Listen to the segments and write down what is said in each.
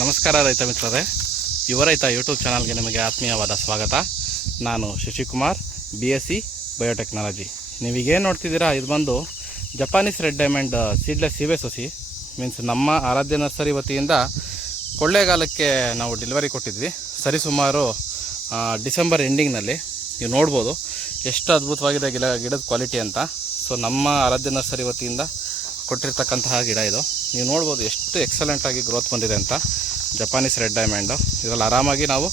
ನಮಸ್ಕಾರ ರೈತ ಮಿತ್ರರೇ. ಯುವ ರೈತ ಯೂಟ್ಯೂಬ್ ಚಾನಲ್ಗೆ ನಿಮಗೆ ಆತ್ಮೀಯವಾದ ಸ್ವಾಗತ. ನಾನು Shashikumar B S C biotechnology ನೀವೀಗೇನು ನೋಡ್ತಿದ್ದೀರಾ? ಇದು ಬಂದು ಜಪಾನೀಸ್ ರೆಡ್ ಡೈಮಂಡ್ ಸೀಡ್ಲೆಸ್ ಸೀಬೆ ಸೊಸಿ ಮೀನ್ಸ್ ನಮ್ಮ ಆರಾಧ್ಯ ನರ್ಸರಿ ವತಿಯಿಂದ ಕೊಳ್ಳೇಗಾಲಕ್ಕೆ ನಾವು ಡೆಲಿವರಿ ಕೊಟ್ಟಿದ್ವಿ. ಸರಿಸುಮಾರು ಸುಮಾರು ಡಿಸೆಂಬರ್ ಎಂಡಿಂಗ್ನಲ್ಲಿ ನೀವು ನೋಡ್ಬೋದು. ಎಷ್ಟು ಅದ್ಭುತವಾಗಿದೆ ಗಿಡ, ಗಿಡದ ಕ್ವಾಲಿಟಿ ಅಂತ. ಸೊ ನಮ್ಮ ಆರಾಧ್ಯ ನರ್ಸರಿ ವತಿಯಿಂದ ಕೊಟ್ಟಿರ್ತಕ್ಕಂತಹ ಗಿಡ ಇದು. ನೀವು ನೋಡ್ಬೋದು ಎಷ್ಟು ಎಕ್ಸಲೆಂಟಾಗಿ ಗ್ರೋತ್ ಬಂದಿದೆ ಅಂತ. ಜಪಾನೀಸ್ ರೆಡ್ ಡೈಮಂಡು ಇದರಲ್ಲಿ ಆರಾಮಾಗಿ ನಾವು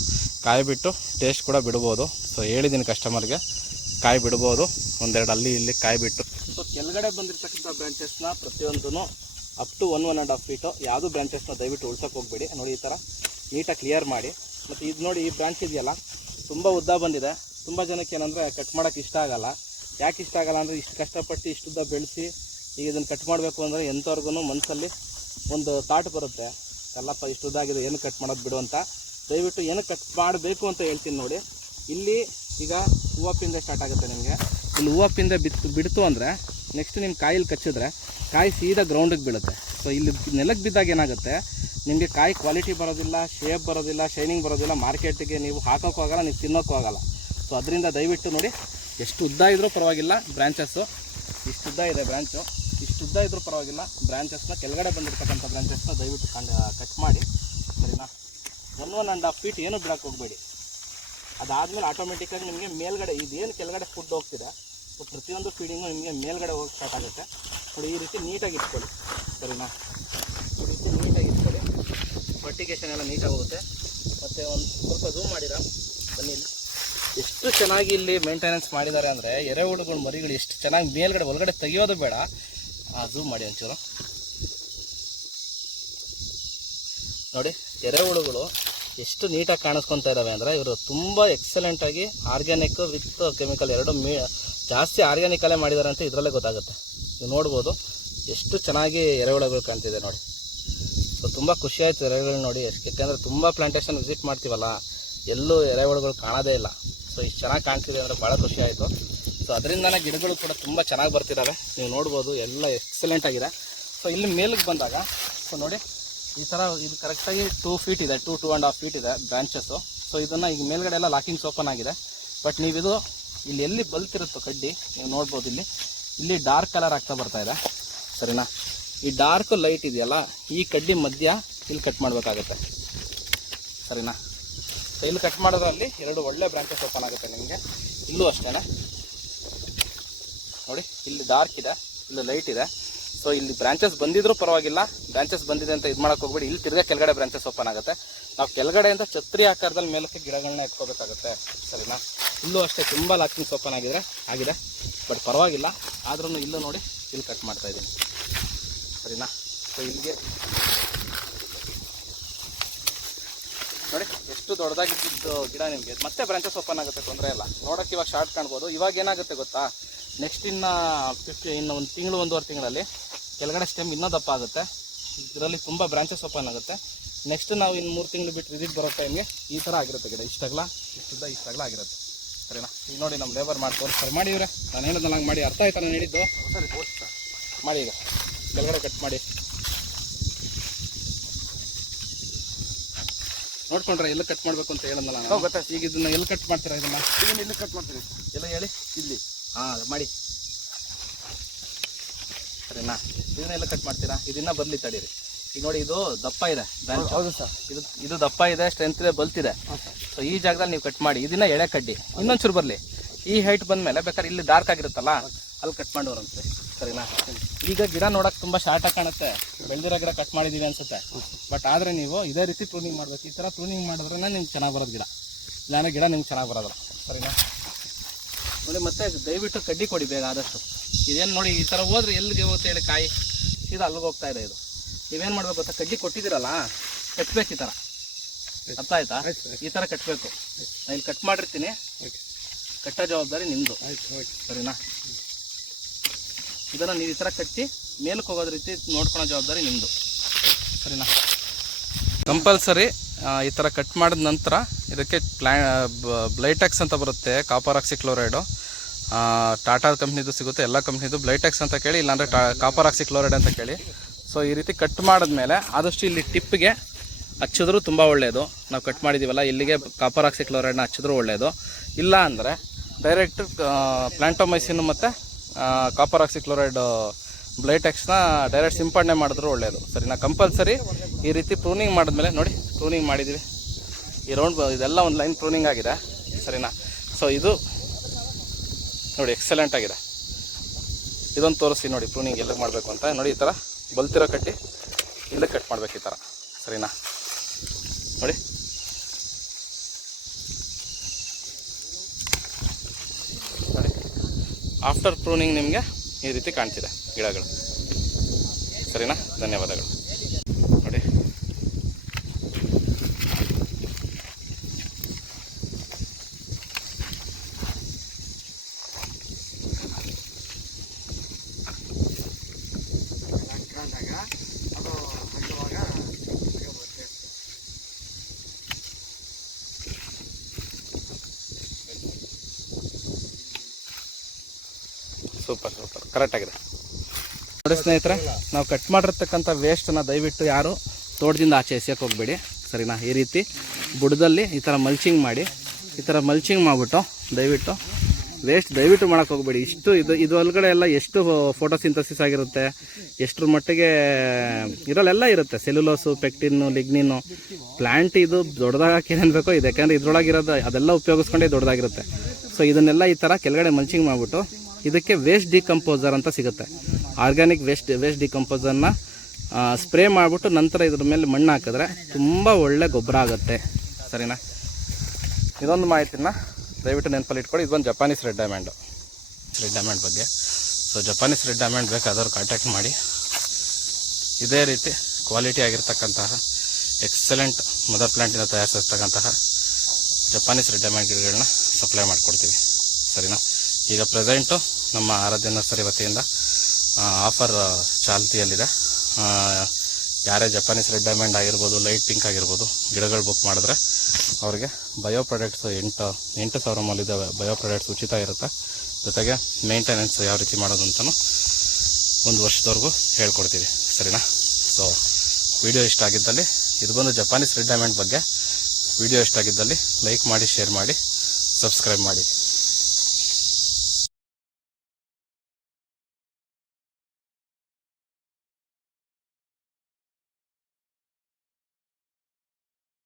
ಕಾಯಿ ಬಿಟ್ಟು ಟೇಸ್ಟ್ ಕೂಡ ಬಿಡ್ಬೋದು. ಸೊ ಹೇಳಿದ್ದೀನಿ ಕಸ್ಟಮರ್ಗೆ ಕಾಯಿ ಬಿಡ್ಬೋದು ಒಂದೆರಡು ಅಲ್ಲಿ ಇಲ್ಲಿ ಕಾಯಿ ಬಿಟ್ಟು ಸೊ ಕೆಳಗಡೆ ಬಂದಿರತಕ್ಕಂಥ ಬ್ರಾಂಚಸ್ನ ಪ್ರತಿಯೊಂದೂ up to one one and half feet ಯಾವುದು ಬ್ರಾಂಚಸ್ನ ದಯವಿಟ್ಟು ಉಳ್ಸೋಕೆ ಹೋಗ್ಬೇಡಿ. ನೋಡಿ, ಈ ಥರ ನೀಟಾಗಿ ಕ್ಲಿಯರ್ ಮಾಡಿ. ಮತ್ತು ಇದು ನೋಡಿ, ಈ ಬ್ರಾಂಚ್ ಇದೆಯಲ್ಲ? ತುಂಬ ಉದ್ದ ಬಂದಿದೆ. ತುಂಬ ಜನಕ್ಕೆ ಏನಂದರೆ ಕಟ್ ಮಾಡೋಕ್ಕೆ ಇಷ್ಟ ಆಗಲ್ಲ. ಯಾಕೆ ಇಷ್ಟ ಆಗಲ್ಲ ಅಂದರೆ ಇಷ್ಟು ಕಷ್ಟಪಟ್ಟು ಇಷ್ಟುದ್ದ ಬೆಳೆಸಿ ಈಗ ಇದನ್ನು ಕಟ್ ಮಾಡಬೇಕು ಅಂದರೆ ಎಂಥವ್ರಿಗೂ ಮನಸ್ಸಲ್ಲಿ ಒಂದು ತಾಟ್ ಬರುತ್ತೆ. ಅಲ್ಲಪ್ಪ ಇಷ್ಟು ಉದ್ದಾಗಿದೆ ಏನು ಕಟ್ ಮಾಡೋದು ಬಿಡು ಅಂತ. ದಯವಿಟ್ಟು ಏನು ಕಟ್ ಮಾಡಬೇಕು ಅಂತ ಹೇಳ್ತೀನಿ ನೋಡಿ. ಇಲ್ಲಿ ಈಗ ಹೂವು ಪಿಂದೆ ಸ್ಟಾರ್ಟ್ ಆಗುತ್ತೆ ನಿಮಗೆ. ಇಲ್ಲಿ ಹೂವು ಪಿಂದೆ ಬಿತ್ತು, ಬಿಡ್ತು ಅಂದರೆ ನೆಕ್ಸ್ಟ್ ನಿಮ್ಮ ಕಾಯಿಲಿ ಕಚ್ಚಿದ್ರೆ ಕಾಯಿ ಸೀದಾ ಗ್ರೌಂಡಿಗೆ ಬೀಳುತ್ತೆ. ಸೊ ಇಲ್ಲಿ ನೆಲಕ್ಕೆ ಬಿದ್ದಾಗ ಏನಾಗುತ್ತೆ? ನಿಮಗೆ ಕಾಯಿ ಕ್ವಾಲಿಟಿ ಬರೋದಿಲ್ಲ ಶೇಪ್ ಬರೋದಿಲ್ಲ ಶೈನಿಂಗ್ ಬರೋದಿಲ್ಲ ಮಾರ್ಕೆಟಿಗೆ ನೀವು ಹಾಕೋಕ್ಕೂ ಆಗಲ್ಲ, ನೀವು ತಿನ್ನೋಕ್ಕೂ ಆಗಲ್ಲ. ಸೊ ಅದರಿಂದ ದಯವಿಟ್ಟು ನೋಡಿ, ಎಷ್ಟು ಉದ್ದ ಇದ್ದರೂ ಪರವಾಗಿಲ್ಲ ಬ್ರ್ಯಾಂಚಸ್ಸು ಇಷ್ಟು ಉದ್ದ ಇದೆ ಇಷ್ಟು ಉದ್ದ ಇದ್ರೂ ಪರವಾಗಿಲ್ಲ. ಬ್ರಾಂಚಸ್ನ ಕೆಳಗಡೆ ಬಂದಿರತಕ್ಕಂಥ ಬ್ರಾಂಚಸ್ನ ದಯವಿಟ್ಟು ಕಂಡ ಕಟ್ ಮಾಡಿ. ಸರಿನಾ? One one and half feet ಏನು ಬಿಡಕ್ಕೆ ಹೋಗಬೇಡಿ. ಅದಾದಮೇಲೆ ಆಟೋಮೆಟಿಕ್ಕಾಗಿ ನಿಮಗೆ ಮೇಲ್ಗಡೆ, ಇದೇನು ಕೆಳಗಡೆ ಫುಡ್ ಹೋಗ್ತಿದೆ ಸೊ ಪ್ರತಿಯೊಂದು ಫೀಡಿಂಗು ನಿಮಗೆ ಮೇಲ್ಗಡೆ ಹೋಗಿ ಸ್ಟಾರ್ಟ್ ಆಗುತ್ತೆ. ನೋಡಿ, ಈ ರೀತಿ ನೀಟಾಗಿ ಇಟ್ಕೊಳ್ಳಿ. ಸರಿನಾ? ಈ ರೀತಿ ನೀಟಾಗಿ ಇಟ್ಕೊಳ್ಳಿ. ಫರ್ಟಿಗೇಷನ್ ಎಲ್ಲ ನೀಟಾಗಿ ಹೋಗುತ್ತೆ. ಮತ್ತು ಒಂದು ಸ್ವಲ್ಪ ಝೂಮ್ ಮಾಡಿರ? ಬನ್ನಿ ಎಷ್ಟು ಚೆನ್ನಾಗಿ ಇಲ್ಲಿ ಮೇಂಟೆನೆನ್ಸ್ ಮಾಡಿದ್ದಾರೆ ಅಂದರೆ ಎರೆಹುಳುಗಳು ಮರಿಗಳು ಎಷ್ಟು ಚೆನ್ನಾಗಿ ಮೇಲ್ಗಡೆ, ಒಳಗಡೆ ತೆಗೆಯೋದು ಬೇಡ. ಝೂಮ್ ಮಾಡಿ ಒಂಚೂರು. ನೋಡಿ, ಎರೆಹುಳುಗಳು ಎಷ್ಟು ನೀಟಾಗಿ ಕಾಣಿಸ್ಕೊತಾ ಇದ್ದಾವೆ ಅಂದರೆ ಇವರು ತುಂಬ ಎಕ್ಸಲೆಂಟಾಗಿ ಆರ್ಗ್ಯಾನಿಕ್ ವಿತ್ ಕೆಮಿಕಲ್ ಎರಡು ಮೀ, ಜಾಸ್ತಿ ಆರ್ಗ್ಯಾನಿಕಲ್ಲೇ ಮಾಡಿದ್ದಾರೆ ಅಂತ ಇದರಲ್ಲೇ ಗೊತ್ತಾಗುತ್ತೆ. ನೀವು ನೋಡ್ಬೋದು ಎಷ್ಟು ಚೆನ್ನಾಗಿ ಎರೆಹುಳುಗಳು ಕಾಣ್ತಿದೆ ನೋಡಿ. ಸೊ, ತುಂಬ ಖುಷಿ ಆಯಿತು ಎರೆಹುಳು ನೋಡಿ. ಎಷ್ಟು ಯಾಕೆಂದರೆ ತುಂಬ ಪ್ಲಾಂಟೇಶನ್ ವಿಸಿಟ್ ಮಾಡ್ತೀವಲ್ಲ, ಎಲ್ಲೂ ಎರೆಹುಳುಗಳು ಕಾಣೋದೇ ಇಲ್ಲ. ಸೊ, ಇಷ್ಟು ಚೆನ್ನಾಗಿ ಕಾಣ್ತಿದೆ ಅಂದರೆ ಭಾಳ ಖುಷಿ ಆಯಿತು. ಸೊ ಅದರಿಂದನೇ ಗಿಡಗಳು ಕೂಡ ತುಂಬ ಚೆನ್ನಾಗಿ ಬರ್ತಿದ್ದಾವೆ ನೀವು ನೋಡ್ಬೋದು, ಎಲ್ಲ ಎಕ್ಸಲೆಂಟ್ ಆಗಿದೆ. ಸೊ ಇಲ್ಲಿ ಮೇಲಕ್ಕೆ ಬಂದಾಗ ಸೊ ನೋಡಿ, ಈ ಥರ ಇದು ಕರೆಕ್ಟಾಗಿ ಟೂ ಫೀಟ್ ಇದೆ two two and half feet ಇದೆ ಬ್ರಾಂಚಸ್ಸು ಸೊ ಇದನ್ನು ಈಗ ಮೇಲ್ಗಡೆ ಎಲ್ಲ ಲಾಕಿಂಗ್ಸ್ ಓಪನ್ ಆಗಿದೆ. ಬಟ್ ನೀವಿದು ಇಲ್ಲಿ ಎಲ್ಲಿ ಬಲ್ತಿರುತ್ತೋ ಕಡ್ಡಿ, ನೀವು ನೋಡ್ಬೋದು ಇಲ್ಲಿ. ಇಲ್ಲಿ ಡಾರ್ಕ್ ಕಲರ್ ಆಗ್ತಾ ಬರ್ತಾ ಇದೆ. ಸರಿನಾ? ಈ ಡಾರ್ಕ್ ಲೈಟ್ ಇದೆಯಲ್ಲ, ಈ ಕಡ್ಡಿ ಮಧ್ಯ ಇಲ್ಲಿ ಕಟ್ ಮಾಡಬೇಕಾಗತ್ತೆ. ಸರಿನಾ? ಇಲ್ಲಿ ಕಟ್ ಮಾಡೋದ್ರಲ್ಲಿ ಎರಡು ಒಳ್ಳೆ ಬ್ರಾಂಚಸ್ ಓಪನ್ ಆಗುತ್ತೆ ನಿಮಗೆ. ಇಲ್ಲೂ ಅಷ್ಟೇ ನೋಡಿ, ಇಲ್ಲಿ ಡಾರ್ಕ್ ಇದೆ, ಇಲ್ಲಿ ಲೈಟ್ ಇದೆ. ಸೊ ಇಲ್ಲಿ ಬ್ರಾಂಚಸ್ ಬಂದಿದ್ರೂ ಪರವಾಗಿಲ್ಲ. ಬ್ರಾಂಚಸ್ ಬಂದಿದೆ ಅಂತ ಇದು ಮಾಡೋಕೆ ಹೋಗ್ಬೇಡಿ. ಇಲ್ಲಿ ತಿರ್ಗಾ ಕೆಳಗಡೆ ಬ್ರಾಂಚಸ್ ಓಪನ್ ಆಗುತ್ತೆ. ನಾವು ಕೆಳಗಡೆಯಿಂದ ಛತ್ರಿ ಆಕಾರದಲ್ಲಿ ಮೇಲಕ್ಕೆ ಗಿಡಗಳನ್ನ ಎತ್ಕೋಬೇಕಾಗುತ್ತೆ, ಸರಿನಾ? ಇಲ್ಲೂ ಅಷ್ಟೇ ತುಂಬ ಲಾಕಿಂಗ್ಸ್ ಓಪನ್ ಆಗಿದ್ರೆ, ಆಗಿದೆ. ಬಟ್ ಪರವಾಗಿಲ್ಲ. ಆದ್ರೂ ಇಲ್ಲೂ ನೋಡಿ, ಇಲ್ಲಿ ಕಟ್ ಮಾಡ್ತಾ ಇದ್ದೀನಿ. ಸರಿನಾ? ಸೊ ಇಲ್ಲಿಗೆ ನೋಡಿ, ಎಷ್ಟು ದೊಡ್ಡದಾಗಿದ್ದು ಗಿಡ ನಿಮಗೆ. ಮತ್ತೆ ಬ್ರಾಂಚಸ್ ಓಪನ್ ಆಗುತ್ತೆ, ತೊಂದರೆ ಇಲ್ಲ. ನೋಡೋಕೆ ಇವಾಗ ಶಾರ್ಟ್ ಕಾಣ್ಬೋದು. ಇವಾಗ ಏನಾಗುತ್ತೆ ಗೊತ್ತಾ? ನೆಕ್ಸ್ಟ್ ಇನ್ನು ಫಿಫ್ಟಿ ಇನ್ನು ಒಂದು ತಿಂಗಳು ಒಂದೂವರೆ ತಿಂಗಳಲ್ಲಿ ಕೆಳಗಡೆ ಸ್ಟೆಮ್ ಇನ್ನೂ ದಪ್ಪ ಆಗುತ್ತೆ. ಇದರಲ್ಲಿ ತುಂಬ ಬ್ರಾಂಚಸ್ ಓಪನ್ ಆಗುತ್ತೆ. ನೆಕ್ಸ್ಟ್ ನಾವು ಇನ್ನು ಮೂರು ತಿಂಗಳು ಬಿಟ್ಟು ವಿಸಿಟ್ ಬರೋ ಟೈಮ್ಗೆ ಈ ಥರ ಆಗಿರುತ್ತೆ ಗಿಡ. ಇಷ್ಟಾಗಲ ಇಷ್ಟದ ಇಷ್ಟಾಗಲ ಆಗಿರುತ್ತೆ. ಸರಿನಾ? ಈಗ ನೋಡಿ ನಮ್ಮ ಲೇಬರ್ ಮಾಡಿ ತೋರಿಸ್ತಾರೆ ಮಾಡಿ ಇವ್ರೆ. ನಾನು ಹೇಳಿದ್ನಲ್ಲ ಹಂಗೆ ಮಾಡಿ. ಅರ್ಥ ಆಯ್ತಾ ನಾನು ಹೇಳಿದ್ದು? ಸರಿ ಮಾಡಿ ಈಗ. ಕೆಳಗಡೆ ಕಟ್ ಮಾಡಿ. ನೋಡ್ಕೊಂಡ್ರೆ ಎಲ್ಲಿ ಕಟ್ ಮಾಡಬೇಕು ಅಂತ ಹೇಳಂದಲ್ಲ ನಾನು. ಗೊತ್ತಾಯ್ತು. ಈಗ ಇದನ್ನ ಎಲ್ಲಿ ಕಟ್ ಮಾಡ್ತೀರಾ ಇದನ್ನ? ಇದನ್ನ ಎಲ್ಲಿ ಕಟ್ ಮಾಡ್ತೀರಿ? ಎಲ್ಲ ಹೇಳಿ ಇಲ್ಲಿ. ಹಾಂ ಮಾಡಿ. ಸರಿನಾ? ಇದನ್ನೆಲ್ಲ ಕಟ್ ಮಾಡ್ತೀರಾ? ಇದನ್ನ ಬರಲಿ ತಡೀರಿ. ಈಗ ನೋಡಿ ಇದು ದಪ್ಪ ಇದೆ ಬ್ರಾಂಚ್ ಹೌದು ಸರ್. ಇದು ಇದು ದಪ್ಪ ಇದೆ ಸ್ಟ್ರೆಂತ್ ಇದೆ ಬಲ್ತಿದೆ ಸೊ ಈ ಜಾಗದಲ್ಲಿ ನೀವು ಕಟ್ ಮಾಡಿ ಇದನ್ನ ಎಳೆ ಕಡ್ಡಿ. ಇನ್ನೊಂಚೂರು ಬರಲಿ. ಈ ಹೈಟ್ ಬಂದ ಮೇಲೆ ಬೇಕಾದ್ರೆ ಇಲ್ಲಿ ಡಾರ್ಕ್ ಆಗಿರುತ್ತಲ್ಲ ಅಲ್ಲಿ ಕಟ್ ಮಾಡೋರಂತೆ. ಸರಿನಾ? ಈಗ ಗಿಡ ನೋಡಕ್ ತುಂಬಾ ಶಾರ್ಟ್ ಆಗಿ ಕಾಣುತ್ತೆ. ಬೆಳೆದಿರೋ ಗಿಡ ಕಟ್ ಮಾಡಿದೀವಿ ಅನ್ಸುತ್ತೆ. ಬಟ್ ಆದ್ರೆ ನೀವು ಇದೇ ರೀತಿ ಟ್ರೂನಿಂಗ್ ಮಾಡ್ಬೇಕು. ಈ ತರ ಟ್ರೂನಿಂಗ್ ಮಾಡಿದ್ರೆ ನಿಮ್ಗೆ ಚೆನ್ನಾಗಿ ಬರೋದು ಗಿಡ. ಇಲ್ಲಾಂದ್ರೆ ಗಿಡ ನಿಮ್ಗೆ ಚೆನ್ನಾಗಿ ಬರೋದಿಲ್ಲ. ಸರಿನಾ? ನೋಡಿ ಮತ್ತೆ ದಯವಿಟ್ಟು ಕಡ್ಡಿ ಕೊಡಿ ಬೇಗ ಆದಷ್ಟು. ಇದೇನು ನೋಡಿ ಈ ಥರ ಹೋದ್ರೆ ಎಲ್ಲಿಗೆ ಹೋಗುತ್ತೆ ಹೇಳಿ ಕಾಯಿ? ಸೀದಾ ಅಲ್ಲಿಗೆ ಹೋಗ್ತಾ ಇದೆ ಇದು. ನೀವೇನು ಮಾಡ್ಬೇಕು ಅಂತ ಕಡ್ಡಿ ಕೊಟ್ಟಿದ್ದೀರಲ್ಲ ಕಟ್ಬೇಕು ಈ ಥರ ಅರ್ಥ ಆಯ್ತಾ? ಈ ಥರ ಕಟ್ಟಬೇಕು ನಾನು ಇಲ್ಲಿ ಕಟ್ ಮಾಡಿರ್ತೀನಿ. ಕಟ್ಟೋ ಜವಾಬ್ದಾರಿ ನಿಮ್ಮದು ಸರಿನಾ? ಇದನ್ನು ನೀವು ಈ ಥರ ಕಟ್ಟಿ ಮೇಲಕ್ಕೆ ಹೋಗೋದ ರೀತಿ ನೋಡ್ಕೊಳೋ ಜವಾಬ್ದಾರಿ ನಿಮ್ಮದು ಸರಿನಾ? ಕಂಪಲ್ಸರಿ ಈ ಥರ ಕಟ್ ಮಾಡಿದ ನಂತರ ಇದಕ್ಕೆ ಪ್ಲ್ಯಾ ಬ್ಲೈಟೆಕ್ಸ್ ಅಂತ ಬರುತ್ತೆ ಕಾಪರ್ ಆಕ್ಸಿಕ್ಲೋರೈಡು ಟಾಟಾ ಕಂಪ್ನಿದು ಸಿಗುತ್ತೆ, ಎಲ್ಲ ಕಂಪ್ನಿದು ಬ್ಲೈಟೆಕ್ಸ್ ಅಂತ ಕೇಳಿ, ಇಲ್ಲಾಂದರೆ ಟಾ ಕಾಪರ್ ಆಕ್ಸಿಕ್ಲೋರೈಡ್ ಅಂತ ಕೇಳಿ. ಸೊ ಈ ರೀತಿ ಕಟ್ ಮಾಡಿದ್ಮೇಲೆ ಆದಷ್ಟು ಇಲ್ಲಿ ಟಿಪ್ಗೆ ಹಚ್ಚಿದ್ರೂ ತುಂಬ ಒಳ್ಳೆಯದು ನಾವು ಕಟ್ ಮಾಡಿದ್ದೀವಲ್ಲ ಇಲ್ಲಿಗೆ ಕಾಪರ್ ಆಕ್ಸಿ ಕ್ಲೋರೈಡ್ನ ಹಚ್ಚಿದ್ರೂ ಒಳ್ಳೆಯದು ಇಲ್ಲ ಅಂದರೆ ಡೈರೆಕ್ಟ್ ಪ್ಲಾಂಟೋಮೈಸಿನ್ ಮತ್ತು ಕಾಪರ್ ಆಕ್ಸಿ ಕ್ಲೋರೈಡ್ ಬ್ಲೈಟೆಕ್ಸ್ನ ಡೈರೆಕ್ಟ್ ಸಿಂಪಡಣೆ ಮಾಡಿದ್ರು ಒಳ್ಳೆಯದು ಸರಿನಾ? ಕಂಪಲ್ಸರಿ ಈ ರೀತಿ ಪ್ರೂನಿಂಗ್ ಮಾಡಿದ್ಮೇಲೆ ನೋಡಿ ಪ್ರೂನಿಂಗ್ ಮಾಡಿದ್ವಿ. ಈ ರೌಂಡ್ ಇದೆಲ್ಲ ಒಂದು ಲೈನ್ ಪ್ರೂನಿಂಗ್ ಆಗಿದೆ. ಸರಿನಾ? ಸೊ ಇದು ನೋಡಿ ಎಕ್ಸಲೆಂಟ್ ಆಗಿದೆ. ಇದೊಂದು ತೋರಿಸಿ ನೋಡಿ ಪ್ರೂನಿಂಗ್ ಎಲ್ಲಿಗೆ ಮಾಡಬೇಕು ಅಂತ. ನೋಡಿ, ಈ ಥರ ಬಲ್ತಿರೋ ಕಟ್ಟಿ ಇಲ್ಲ ಕಟ್ ಮಾಡ್ಬೇಕು ಈ ಥರ ಸರಿನಾ? ನೋಡಿ. ನೋಡಿ. ಆಫ್ಟರ್ ಪ್ರೂನಿಂಗ್ ನಿಮಗೆ ಈ ರೀತಿ ಕಾಣ್ತಿದೆ ಗಿಡಗಳು. ಸರಿನಾ? ಧನ್ಯವಾದಗಳು ನೋಡಿ ಸೂಪರ್ ಸೂಪರ್ ಕರೆಕ್ಟ್ ಆಗಿದೆ. ನೋಡಿ ಸ್ನೇಹಿತರೆ, ನಾವು ಕಟ್ ಮಾಡಿರ್ತಕ್ಕಂಥ ವೇಸ್ಟನ್ನು ದಯವಿಟ್ಟು ಯಾರು ತೋಟದಿಂದ ಆಚೆ ಎಸಿಯಕ್ಕೆ ಹೋಗಬೇಡಿ. ಸರಿನಾ? ಈ ರೀತಿ ಬುಡದಲ್ಲಿ ಈ ಥರ ಮಲ್ಚಿಂಗ್ ಮಾಡಿ, ಈ ಥರ ಮಲ್ಚಿಂಗ್ ಮಾಡಿಬಿಟ್ಟು ದಯವಿಟ್ಟು ವೇಸ್ಟ್ ದಯವಿಟ್ಟು ಮಾಡೋಕೆ ಹೋಗಬೇಡಿ. ಇಷ್ಟು ಇದು ಇದು ಒಳಗಡೆ ಎಲ್ಲ ಎಷ್ಟು ಫೋಟೋಸಿಂಥಸಿಸ್ ಆಗಿರುತ್ತೆ, ಎಷ್ಟರ ಮಟ್ಟಿಗೆ ಇರಲ್ಲೆಲ್ಲ ಇರುತ್ತೆ. ಸೆಲ್ಯುಲೋಸು ಪೆಕ್ಟಿನ್ನು ಲಿಗ್ನಿನ್ನು ಪ್ಲ್ಯಾಂಟ್ ಇದು ದೊಡ್ಡದಾಗಕ್ಕೆ ಏನೇನು ಬೇಕೋ ಇದು. ಯಾಕೆಂದರೆ ಇದ್ರೊಳಗಿರೋದು ಅದೆಲ್ಲ ಉಪಯೋಗಿಸ್ಕೊಂಡೇ ದೊಡ್ಡದಾಗಿರುತ್ತೆ. ಸೊ ಇದನ್ನೆಲ್ಲ ಈ ಥರ ಕೆಳಗಡೆ ಮಲ್ಚಿಂಗ್ ಮಾಡಿಬಿಟ್ಟು ಇದಕ್ಕೆ ವೇಸ್ಟ್ ಡಿಕಂಪೋಸರ್ ಅಂತ ಸಿಗುತ್ತೆ. ಆರ್ಗ್ಯಾನಿಕ್ ವೇಸ್ಟ್ ವೇಸ್ಟ್ ಡಿಕಂಪೋಸರ್ನ ಸ್ಪ್ರೇ ಮಾಡಿಬಿಟ್ಟು ನಂತರ ಇದ್ರ ಮೇಲೆ ಮಣ್ಣು ಹಾಕಿದ್ರೆ ತುಂಬ ಒಳ್ಳೆ ಗೊಬ್ಬರ ಆಗುತ್ತೆ. ಸರಿನಾ? ಇದೊಂದು ಮಾಹಿತಿನ ದಯವಿಟ್ಟು ನೆನಪಲ್ಲಿ ಇಟ್ಕೊಳ್ಳಿ. ಇದೊಂದು Japanese red diamond red diamond ಬಗ್ಗೆ. ಸೊ ಜಪಾನೀಸ್ ರೆಡ್ ಡೈಮಂಡ್ ಬೇಕಾದವ್ರು ಕಾಂಟ್ಯಾಕ್ಟ್ ಮಾಡಿ. ಇದೇ ರೀತಿ ಕ್ವಾಲಿಟಿ ಆಗಿರ್ತಕ್ಕಂತಹ ಎಕ್ಸಲೆಂಟ್ ಮದರ್ ಪ್ಲ್ಯಾಂಟಿಂದ ತಯಾರಿಸಿರ್ತಕ್ಕಂತಹ ಜಪಾನೀಸ್ ರೆಡ್ ಡೈಮಂಡ್ ಗಿಡಗಳನ್ನ ಸಪ್ಲೈ ಮಾಡಿಕೊಡ್ತೀವಿ. ಸರಿನಾ? ಈಗ ಪ್ರೆಸೆಂಟು ನಮ್ಮ ಆರಾಧ್ಯ ನರ್ಸರಿ ವತಿಯಿಂದ ಆಫರ್ ಚಾಲ್ತಿಯಲ್ಲಿದೆ. ಯಾರೇ ಜಪಾನೀಸ್ ರೆಡ್ ಡೈಮಂಡ್ ಆಗಿರ್ಬೋದು, ಲೈಟ್ ಪಿಂಕ್ ಆಗಿರ್ಬೋದು, ಗಿಡಗಳು ಬುಕ್ ಮಾಡಿದ್ರೆ ಅವರಿಗೆ ಬಯೋ ಪ್ರಾಡಕ್ಟ್ಸ್ ಎಂಟು ಎಂಟು ಸಾವಿರ ಮೌಲ್ಯದ ಬಯೋ ಪ್ರಾಡಕ್ಟ್ಸ್ ಉಚಿತ ಇರುತ್ತೆ. ಜೊತೆಗೆ ಮೇಂಟೆನೆನ್ಸ್ ಯಾವ ರೀತಿ ಮಾಡೋದು ಅಂತಲೂ ಒಂದು ವರ್ಷದವರೆಗೂ ಹೇಳ್ಕೊಡ್ತೀವಿ, ಸರಿನಾ? ಸೊ ವಿಡಿಯೋ ಇಷ್ಟ ಆಗಿದ್ದಲ್ಲಿ, ಇದು ಬಂದು ಜಪಾನೀಸ್ ರೆಡ್ ಡೈಮಂಡ್ ಬಗ್ಗೆ, ವಿಡಿಯೋ ಇಷ್ಟ ಆಗಿದ್ದಲ್ಲಿ ಲೈಕ್ ಮಾಡಿ, ಶೇರ್ ಮಾಡಿ, ಸಬ್ಸ್ಕ್ರೈಬ್ ಮಾಡಿ.